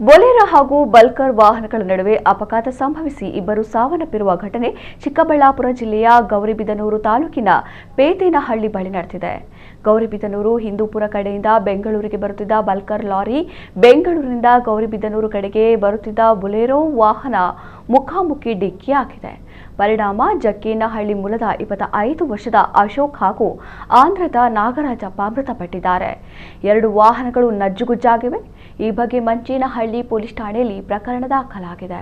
Bolero ಹಾಗೂ ಬಲ್ಕರ್ ವಾಹನಗಳ ನಡುವೆ ಅಪಘಾತ ಸಂಭವಿಸಿ ಇಬ್ಬರು ಸಾವನ್ನಪ್ಪಿರುವ ಘಟನೆ ಚಿಕ್ಕಬಳ್ಳಾಪುರ ಜಿಲ್ಲೆಯ ಗೌರಿಬಿದನೂರು ತಾಲೂಕಿನ ಪೇತೇನಹಳ್ಳಿ ಬಳಿ ನಡೆದಿದೆ. ಗೌರಿಬಿದನೂರು ಹಿಂದೂಪುರ ಕಡೆಯಿಂದ ಬೆಂಗಳೂರಿಗೆ ಬರುತ್ತಿದ್ದ ಬಲ್ಕರ್ ಲಾರಿ ಬೆಂಗಳೂರಿನಿಂದ ಗೌರಿಬಿದನೂರು ಕಡೆಗೆ ಬರುತ್ತಿದ್ದ ಬೊಲೆರೋ ವಾಹನ ಮುಖಾಮುಖಿ ಡಿಕ್ಕಿಯಾಗಿದೆ. ಪರಿಣಾಮ ಜಕ್ಕೇನಹಳ್ಳಿ ಮೂಲದ 25 ವರ್ಷದ ಅಶೋಕ್ ಹಾಗೂ ಆಂಧ್ರದ ನಾಗರಾಜಪ್ಪ ಮೃತಪಟ್ಟಿದ್ದಾರೆ. 2 ವಾಹನಗಳು ನಜ್ಜುಗುಜ್ಜಾಗಿವೆ. ಈ ಬಗ್ಗೆ ಮಂಚೇನಹಳ್ಳಿ ಪೊಲೀಸ್ ಠಾಣೆಯಲ್ಲಿ ಪ್ರಕರಣ ದಾಖಲಾಗಿದೆ.